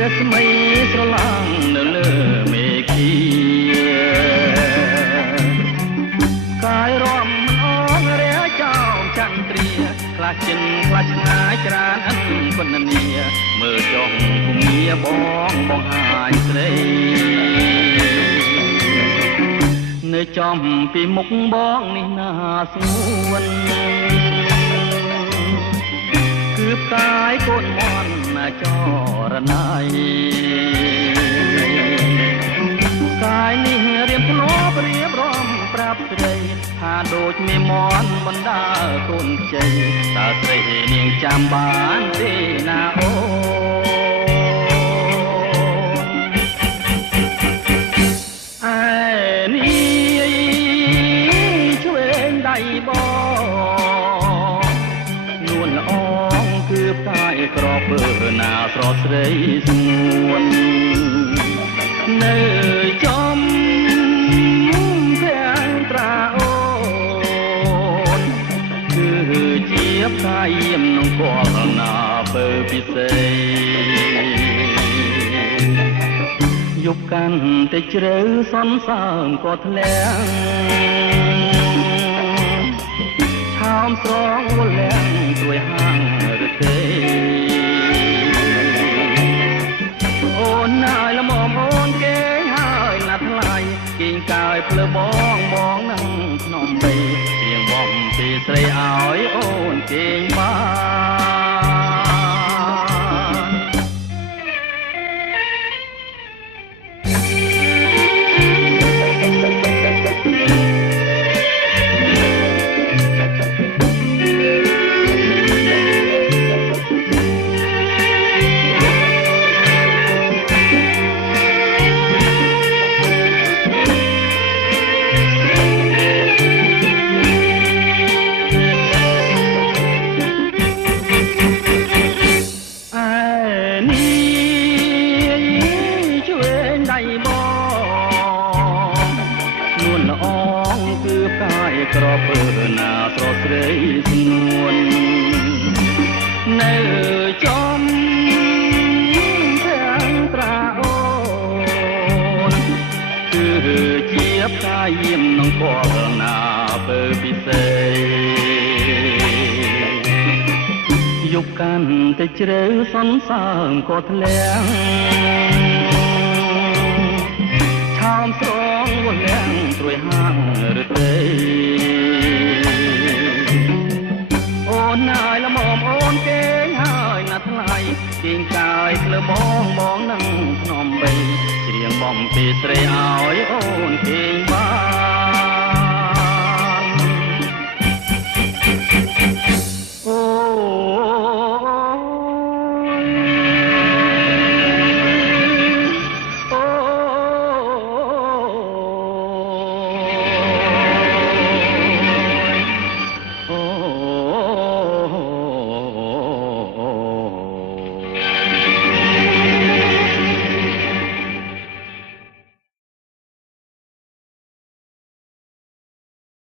រស្មីស្រឡាំងនៅលើមេឃាកាយរំអងរាចោមចន្ទ្រាខ្លាចចិនខ្លាចឆ្ងាយច្រានអិនពន្ធនាមើលចុះភូមិបងបង្ហាញស្រីនៅចំពីមុខបងនេះណាស្ងួនគឺផ្កាយកូនមន់ណាចរណៃកាយនេះរៀបធ្លាប់រៀបរំប្រាប់ស្រីថាដូចមេមន់បណ្ដាកូនជ័យតើស្រីនាងចាំបានទេណាអូក្រពើណាស្រស់ស្រីស្ងួននៅចំភាំងត្រាអូនគឺជាផ្កាយាមនឹងគល់ណាពើពិសេសយប់កាន់តែជ្រៅសន្សើមក៏ធ្លាក់ឆោមស្រងវល់លាំងទួយហាងរទេអូនណាយល្មមអូនគេហើយណាត់ថ្លៃគេងកាយភ្លើបងបងនឹងភ្នំបីជាងបំពីស្រីឲ្យអូនគេងក្រពើណាស្រស់ស្រីស្ងួននៅចំភាំងត្រាអូនគឺជាផ្កាយាមនឹងគល់ណាពើពិសេសយប់កាន់តែជ្រៅសន្សើមក៏ធ្លាក់ឆោមស្រងវល់លាំងត្រួយហាងរទេអូនណាយល្មមអូនគេងហើយណាត់ថ្លៃគេងកាយភ្លើបងបងនឹងភ្នំបីច្រៀងបំពីស្រីឲ្យអូនគេងបាន